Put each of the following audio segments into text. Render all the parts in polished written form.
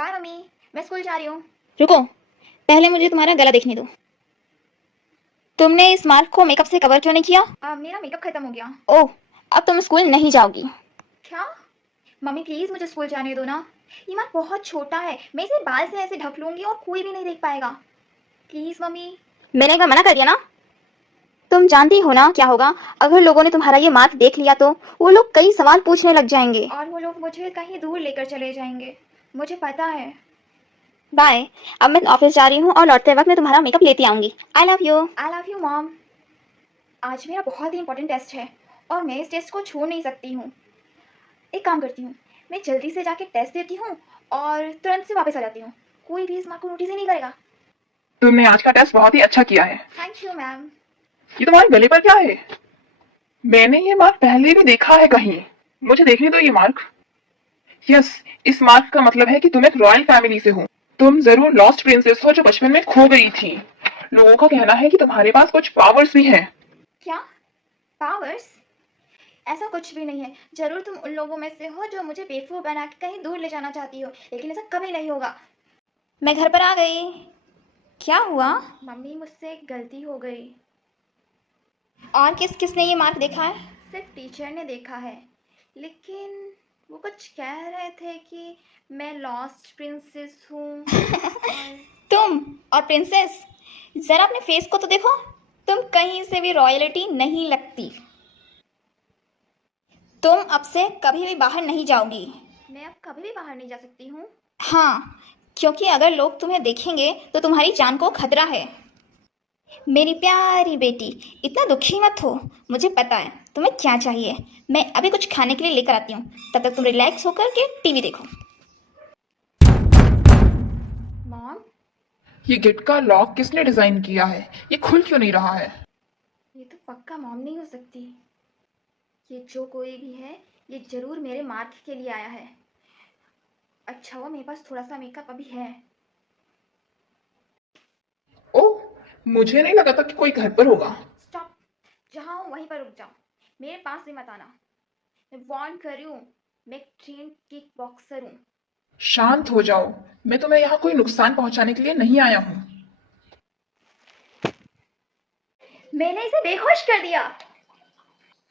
Bye mummy, मैं school जा रही हूँ। रुको, पहले मुझे तुम्हारा गला देखने दो। तुमने इस मार्क को मेकअप से कवर क्यों नहीं किया? मेरा मेकअप खत्म हो गया। ओह, अब तुम स्कूल नहीं जाओगी। क्या? मम्मी प्लीज मुझे स्कूल जाने दो ना। ये मार्क बहुत छोटा है, मैं इसे बाल से ऐसे ढक लूंगी और कोई भी नहीं देख पाएगा। Please mummy. मैंने एक बार मना कर दिया ना। तुम जानती हो ना क्या होगा अगर लोगों ने तुम्हारा ये मार्क देख लिया तो वो लोग कई सवाल पूछने लग जाएंगे। और वो लोग मुझे कहीं दूर लेकर चले जाएंगे, मुझे पता है। बाय। अब मैं ऑफिस जा रही हूँ और लौटते वक्त मैं तुम्हारा मेकअप लेती आऊंगी। I love you. I love you mom. आज मेरा बहुत ही इंपॉर्टेंट टेस्ट है और मैं इस टेस्ट को छोड़ नहीं सकती हूँ। एक काम करती हूँ, मैं जल्दी से जाके टेस्ट देती हूँ और तुरंत से वापस आ जाती हूँ। कोई भी इस मार्क को नोटिस ही नहीं करेगा। तुमने आज का टेस्ट बहुत ही अच्छा किया है। Thank you ma'am. ये तुम्हारे गले पर क्या है? मैंने ये मार्क पहले भी देखा है कहीं। मुझे देखने दो ये मार्क। यस, इस मार्क का मतलब है कि तुम एक रॉयल फैमिली से हो। तुम जरूर लॉस्ट प्रिंसेस हो जो बचपन में खो गई थी। लोगों का कहना है कि तुम्हारे पास कुछ पावर्स भी हैं। क्या पावर्स? ऐसा कुछ भी नहीं है। जरूर तुम उन लोगों में से हो जो मुझे बेवकूफ़ बना के कहीं दूर ले जाना चाहती हो, लेकिन ऐसा कभी नहीं होगा। मैं घर पर आ गई। क्या हुआ? मम्मी मुझसे एक गलती हो गई। और किसने ये मार्क देखा है? सिर्फ टीचर ने देखा है, लेकिन वो कुछ कह रहे थे कि मैं लॉस्ट प्रिंसेस हूँ। तुम और प्रिंसेस, जरा अपने फेस को तो देखो। तुम कहीं से भी रॉयल्टी नहीं लगती। तुम अब से कभी भी बाहर नहीं जाओगी। मैं अब कभी भी बाहर नहीं जा सकती हूँ। हाँ, क्योंकि अगर लोग तुम्हें देखेंगे तो तुम्हारी जान को खतरा है। मेरी प्यारी बेटी, इतना दुखी मत हो। मुझे पता है तुम्हें क्या चाहिए। मैं अभी कुछ खाने के लिए लेकर आती हूँ, तब तक तुम रिलैक्स होकर के टीवी देखो। मॉम, ये गेट का लॉक किसने डिजाइन किया है? ये खुल क्यों नहीं रहा है? ये तो पक्का मॉम नहीं हो सकती। ये जो कोई भी है, ये जरूर मेरे मार्क के लिए आया है। अच्छा हुआ मेरे पास थोड़ा सा मेकअप अभी है। ओह, मुझे नहीं लगा था कि कोई घर पर होगा। स्टॉप, जहाँ हूँ वहीं पर रुक जाओ, मेरे पास भी मत आना। मैं वार्न कर रही हूँ, मैं एक ट्रेन किक बॉक्सर हूँ। शांत हो जाओ। मैं तुम्हें यहाँ कोई नुकसान पहुंचाने के लिए नहीं आया हूँ। मैंने इसे बेहोश कर दिया।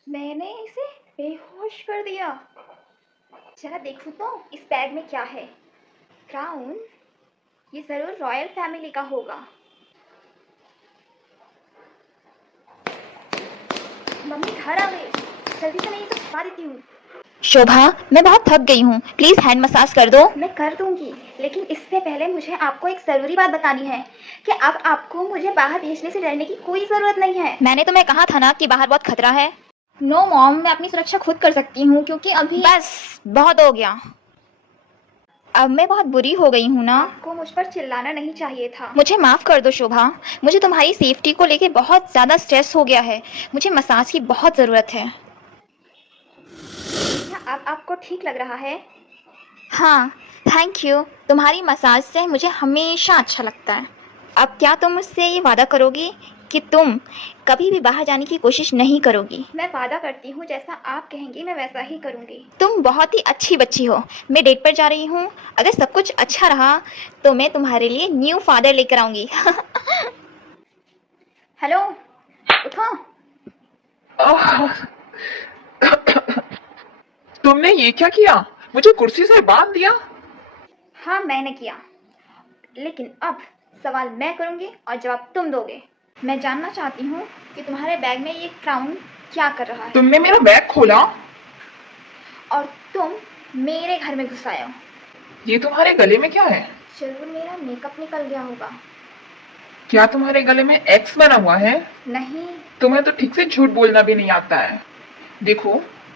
मैंने इसे बेहोश कर दिया। जरा देखूं तो इस बैग में क्या है। क्राउन, ये जरूर रॉयल फैमिली का होगा। मम्मी घर आ गई, जल्दी से मैं ये सब छुपा देती हूँ। शोभा, मैं बहुत थक गई हूँ, प्लीज हैंड मसाज कर दो। मैं कर दूंगी, लेकिन इससे पहले मुझे आपको एक जरूरी बात बतानी है कि अब आपको मुझे बाहर भेजने से डरने की कोई जरूरत नहीं है। मैंने तुम्हें कहा था ना कि बाहर बहुत खतरा है। नो मॉम, मैं अपनी सुरक्षा खुद कर सकती हूँ, क्योंकि अभी बस, बहुत हो गया। अब मैं बहुत बुरी हो गई हूँ ना। आपको मुझ पर चिल्लाना नहीं चाहिए था। मुझे माफ कर दो शोभा, मुझे तुम्हारी सेफ्टी को लेके बहुत ज्यादा स्ट्रेस हो गया है। मुझे मसाज की बहुत जरूरत है। क्या अब आपको ठीक लग रहा है? हाँ, थैंक यू। तुम्हारी मसाज से मुझे हमेशा अच्छा लगता है। अब क्या तुम मुझसे ये वादा करोगी कि तुम कभी भी बाहर जाने की कोशिश नहीं करोगी? मैं वादा करती हूँ, जैसा आप कहेंगी मैं वैसा ही करूँगी। तुम बहुत ही अच्छी बच्ची हो। मैं डेट पर जा रही हूँ। अगर सब कुछ अच्छा रहा तो मैं तुम्हारे लिए न्यू फादर लेकर आऊंगी। हेलो, उठो। आह, तुमने ये क्या किया? मुझे कुर्सी से बांध दिया। हाँ मैंने किया, लेकिन अब सवाल मैं करूँगी और जवाब तुम दोगे। मैं जानना चाहती हूँ कि तुम्हारे बैग में ये क्राउन क्या कर रहा है। तुमने मेरा बैग खोला। और तुम मेरे घर में घुस आए हो। ये तुम्हारे गले में क्या है? जरूर मेरा मेकअप निकल गया होगा। क्या तुम्हारे गले में एक्स बना हुआ है? नहीं। तुम्हें तो ठीक से झूठ बोलना भी नहीं आता है। देखो,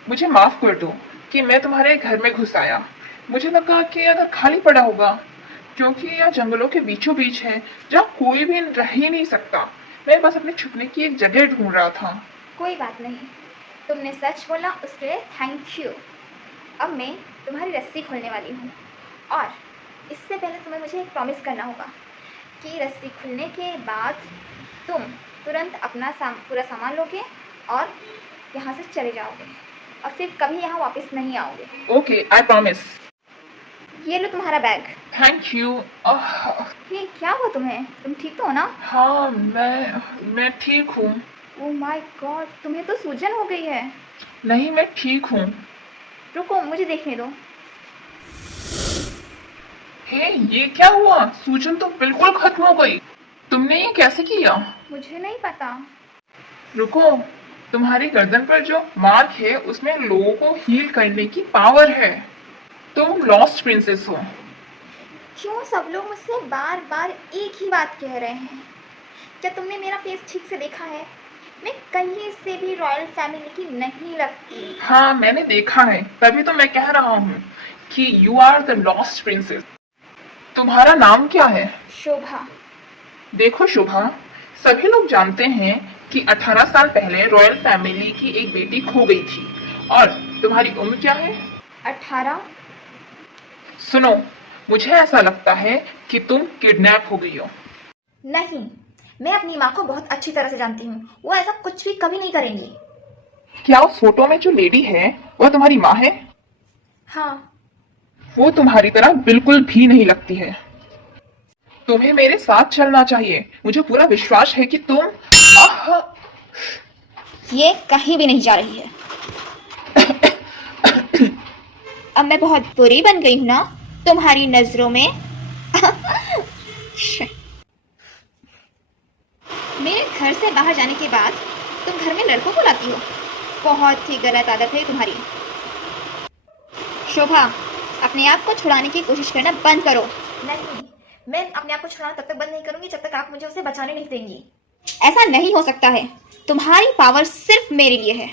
मुझे माफ कर दो कि मैं तुम्हारे घर में घुस आया। मुझे लगा कि अगर खाली पड़ा होगा, क्योंकि यह जंगलों के बीचों बीच है जहाँ कोई भी रह ही नहीं सकता। मैं बस अपने छुपने की एक जगह ढूंढ रहा था। कोई बात नहीं, तुमने सच बोला, उसके लिए थैंक यू। अब मैं तुम्हारी रस्सी खोलने वाली हूँ, और इससे पहले तुम्हें मुझे एक प्रॉमिस करना होगा कि रस्सी खुलने के बाद तुम तुरंत अपना पूरा सामान लोगे और यहाँ से चले जाओगे और फिर कभी यहाँ वापस नहीं आओगे। Okay, I promise. ये लो तुम्हारा बैग। Thank you. ये क्या हुआ तुम्हें? तुम ठीक तो हो ना? हाँ, मैं ठीक हूँ। ओह माय गॉड, तुम्हें तो सूजन हो गई है। नहीं, मैं ठीक हूँ। रुको, मुझे देखने दो। हे, ये क्या हुआ? सूजन तो बिल्कुल खत्म हो गई। तुमने ये कैसे किया? मुझे नहीं पता। रुको, तुम्हारी गर्दन पर जो मार्क है उसमें लोगों को हील करने की पावर है। तुम लॉस्ट प्रिंसेस हो। क्यों सब लोग मुझसे बार बार एक ही बात कह रहे हैं? क्या तुमने मेरा फेस ठीक से देखा है? मैं कहीं से भी रॉयल फैमिली की नहीं लगती। हाँ, मैंने देखा है, तभी तो मैं कह रहा हूँ कि you are the lost princess. तुम्हारा नाम क्या है? शोभा। देखो शोभा, सभी लोग जानते हैं कि 18 साल पहले रॉयल फैमिली की एक बेटी खो गई थी। और तुम्हारी उम्र क्या है? 18। सुनो, मुझे ऐसा लगता है कि तुम किडनैप हो गई हो। नहीं, मैं अपनी माँ को बहुत अच्छी तरह से जानती हूँ। वो ऐसा कुछ भी कभी नहीं करेंगी। क्या उस फोटो में जो लेडी है वह तुम्हारी माँ है? हाँ। वो तुम्हारी तरह बिल्कुल भी नहीं लगती है। तुम्हें मेरे साथ चलना चाहिए। मुझे पूरा विश्वास है कि तुम ये कहीं भी नहीं जा रही है। अब मैं बहुत बुरी बन गई हूँ ना तुम्हारी नजरों में? मेरे घर से बाहर जाने के बाद तुम घर में लड़कों को लाती हो। बहुत ही गलत आदत है तुम्हारी। शोभा, अपने आप को छुड़ाने की कोशिश करना बंद करो। नहीं, मैं अपने आप को छुड़ाना तब तक बंद नहीं करूंगी जब तक आप मुझे उसे बचाने नहीं देंगी। ऐसा नहीं हो सकता है। तुम्हारी पावर सिर्फ मेरे लिए है।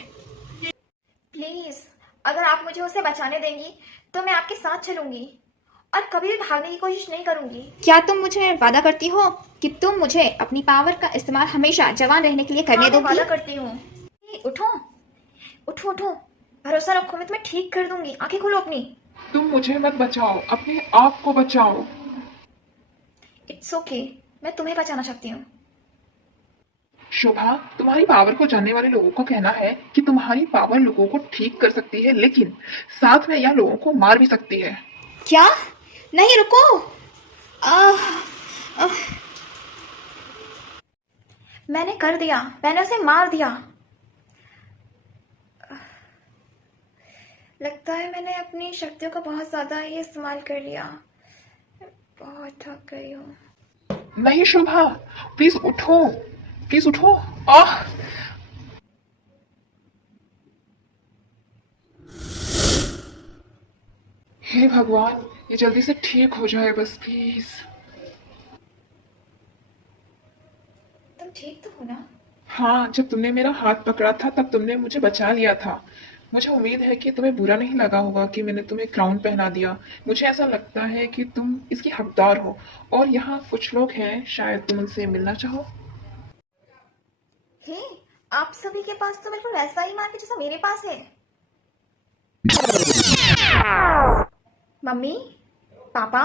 प्लीज, अगर आप मुझे उसे बचाने देंगी तो मैं आपके साथ चलूंगी और कभी भी भागने की कोशिश नहीं करूंगी। क्या तुम मुझे वादा करती हो कि तुम मुझे अपनी पावर का इस्तेमाल हमेशा जवान रहने के लिए करने हाँ, मैं दोगी? वादा करती हूँ। उठो उठो उठो, भरोसा रखो, मैं तुम्हें ठीक कर दूंगी। आंखें खोलो अपनी। तुम मुझे मत बचाओ, अपने आप को बचाओ। इट्स ओके, मैं तुम्हें बचाना चाहती हूँ। शोभा, तुम्हारी पावर को जानने वाले लोगों का कहना है कि तुम्हारी पावर लोगों को ठीक कर सकती है, लेकिन साथ में यह लोगों को मार भी सकती है। क्या? नहीं, रुको। आह, आह, मैंने कर दिया, मैंने उसे मार दिया। लगता है मैंने अपनी शक्तियों का बहुत ज्यादा ही इस्तेमाल कर लिया। बहुत थक गई हूँ। नहीं शोभा, प्लीज उठो, प्लीज उठो। आह, हे भगवान, ये जल्दी से ठीक हो जाए बस प्लीज। तुम ठीक तो हो ना? हाँ, जब तुमने मेरा हाथ पकड़ा था तब तुमने मुझे बचा लिया था। मुझे उम्मीद है कि तुम्हें बुरा नहीं लगा होगा कि मैंने तुम्हें क्राउन पहना दिया। मुझे ऐसा लगता है कि तुम इसकी हकदार हो। और यहाँ कुछ लोग हैं, शायद तुम उनसे मिलना चाहो। हे, आप सभी के पास तो बिल्कुल वैसा ही मार्क है जैसा मेरे पास है। मम्मी, पापा,